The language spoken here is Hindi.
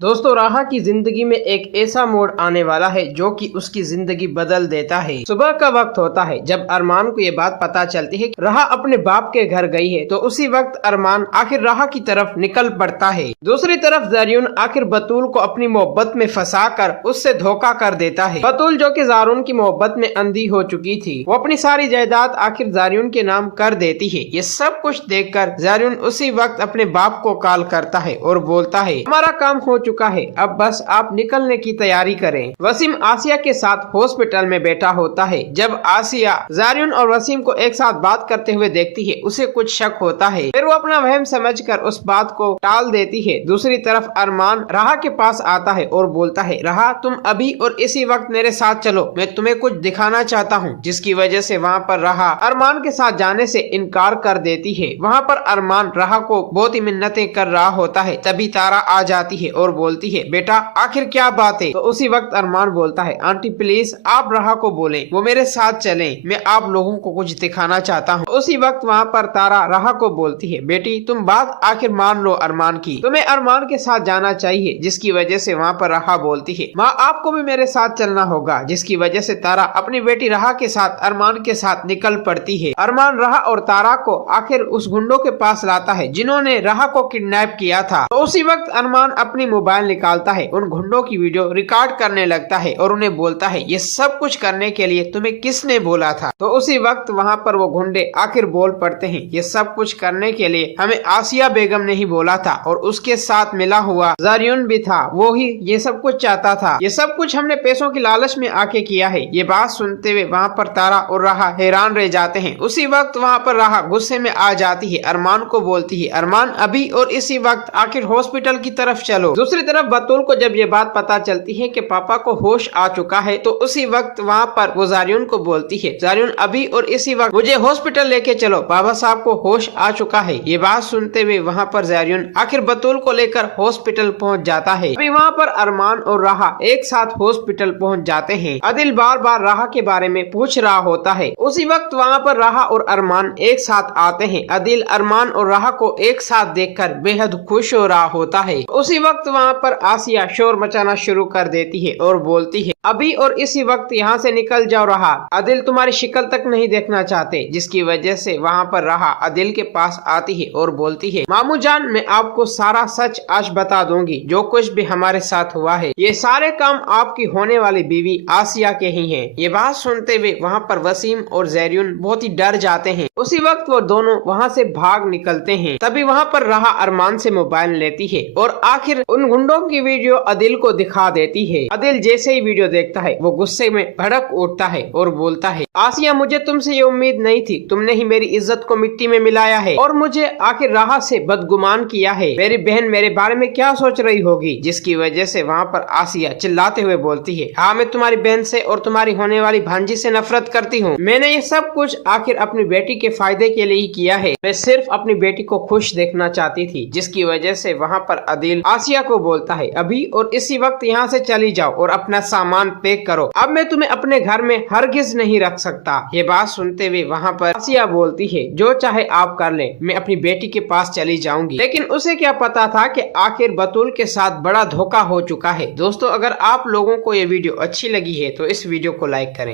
दोस्तों राहा की जिंदगी में एक ऐसा मोड़ आने वाला है जो कि उसकी जिंदगी बदल देता है। सुबह का वक्त होता है जब अरमान को ये बात पता चलती है कि राहा अपने बाप के घर गई है, तो उसी वक्त अरमान आखिर राहा की तरफ निकल पड़ता है। दूसरी तरफ ज़ारियुन आखिर बतूल को अपनी मोहब्बत में फंसाकर उससे धोखा कर देता है। बतूल जो कि ज़ारून की मोहब्बत में अंधी हो चुकी थी, वो अपनी सारी जायदाद आखिर ज़ारियुन के नाम कर देती है। ये सब कुछ देखकर ज़ारियुन उसी वक्त अपने बाप को कॉल करता है और बोलता है, हमारा काम हो चुका है, अब बस आप निकलने की तैयारी करें। वसीम आसिया के साथ हॉस्पिटल में बैठा होता है। जब आसिया ज़ारियुन और वसीम को एक साथ बात करते हुए देखती है, उसे कुछ शक होता है, फिर वो अपना वहम समझकर उस बात को टाल देती है। दूसरी तरफ अरमान राहा के पास आता है और बोलता है, राहा तुम अभी और इसी वक्त मेरे साथ चलो, मैं तुम्हें कुछ दिखाना चाहता हूँ। जिसकी वजह से वहाँ पर राहा अरमान के साथ जाने से इनकार कर देती है। वहाँ पर अरमान राहा को बहुत ही मिन्नतें कर रहा होता है, तभी तारा आ जाती है और बोलती है, बेटा आखिर क्या बात है। तो उसी वक्त अरमान बोलता है, आंटी प्लीज आप राहा को बोलें वो मेरे साथ चलें, मैं आप लोगों को कुछ दिखाना चाहता हूँ। उसी वक्त वहाँ पर तारा राहा को बोलती है, बेटी तुम बात आखिर मान लो अरमान की, तुम्हें अरमान के साथ जाना चाहिए। जिसकी वजह से वहाँ पर राहा बोलती है, माँ आपको भी मेरे साथ चलना होगा। जिसकी वजह से तारा अपनी बेटी राहा के साथ अरमान के साथ निकल पड़ती है। अरमान राहा और तारा को आखिर उस गुंडों के पास लाता है जिन्होंने राहा को किडनैप किया था। तो उसी वक्त अरमान अपनी मोबाइल निकालता है, उन गुंडों की वीडियो रिकॉर्ड करने लगता है और उन्हें बोलता है, ये सब कुछ करने के लिए तुम्हें किसने बोला था। तो उसी वक्त वहाँ पर वो गुंडे आखिर बोल पड़ते हैं, ये सब कुछ करने के लिए हमें आसिया बेगम ने ही बोला था और उसके साथ मिला हुआ ज़ारियुन भी था, वो ही ये सब कुछ चाहता था। ये सब कुछ हमने पैसों की लालच में आके किया है। ये बात सुनते हुए वहाँ पर तारा और राहा हैरान रह जाते हैं। उसी वक्त वहाँ पर राहा गुस्से में आ जाती है, अरमान को बोलती है, अरमान अभी और इसी वक्त आखिर हॉस्पिटल की तरफ चलो। दूसरी तरफ बतूल को जब ये बात पता चलती है कि पापा को होश आ चुका है, तो उसी वक्त वहाँ पर वो ज़ारियुन को बोलती है, ज़ारियुन अभी और इसी वक्त मुझे हॉस्पिटल लेके चलो, बाबा साहब को होश आ चुका है। ये बात सुनते हुए वहाँ पर ज़ारियुन आखिर बतूल को लेकर हॉस्पिटल पहुँच जाता है। अभी वहाँ पर अरमान और राहा एक साथ हॉस्पिटल पहुँच जाते हैं। अदिल बार बार राहा के बारे में पूछ रहा होता है। उसी वक्त वहाँ पर राहा और अरमान एक साथ आते हैं। अदिल अरमान और राहा को एक साथ देखकर बेहद खुश हो रहा होता है। उसी वक्त वहाँ पर आसिया शोर मचाना शुरू कर देती है और बोलती है, अभी और इसी वक्त यहाँ से निकल जाओ राहा, अदिल तुम्हारी शक्ल तक नहीं देखना चाहते। जिसकी वजह से वहाँ पर राहा अदिल के पास आती है और बोलती है, मामू जान मैं आपको सारा सच आज बता दूंगी, जो कुछ भी हमारे साथ हुआ है ये सारे काम आपकी होने वाली बीवी आसिया के ही हैं। ये बात सुनते हुए वहाँ पर वसीम और ज़ारियुन बहुत ही डर जाते हैं। उसी वक्त वो दोनों वहाँ से भाग निकलते हैं। तभी वहाँ पर राहा अरमान से मोबाइल लेती है और आखिर उन गुंडों की वीडियो अदिल को दिखा देती है। अदिल जैसे ही वीडियो देखता है वो गुस्से में भड़क उठता है और बोलता है, आसिया मुझे तुमसे ये उम्मीद नहीं थी, तुमने ही मेरी इज्जत को मिट्टी में मिलाया है और मुझे आखिर राहा से बदगुमान किया है। मेरी बहन मेरे बारे में क्या सोच रही होगी। जिसकी वजह से वहाँ पर आसिया चिल्लाते हुए बोलती है, हाँ मैं तुम्हारी बहन से और तुम्हारी होने वाली भांजी से नफरत करती हूँ। मैंने ये सब कुछ आखिर अपनी बेटी के फायदे के लिए ही किया है, मैं सिर्फ अपनी बेटी को खुश देखना चाहती थी। जिसकी वजह से वहाँ पर अदिल आसिया को बोलता है, अभी और इसी वक्त यहाँ से चली जाओ और अपना सामान पैक करो, अब मैं तुम्हें अपने घर में हरगिज नहीं रख सकता। ये बात सुनते हुए वहाँ पर आसिया बोलती है, जो चाहे आप कर ले, मैं अपनी बेटी के पास चली जाऊंगी। लेकिन उसे क्या पता था कि आखिर बतूल के साथ बड़ा धोखा हो चुका है। दोस्तों अगर आप लोगों को ये वीडियो अच्छी लगी है तो इस वीडियो को लाइक करें।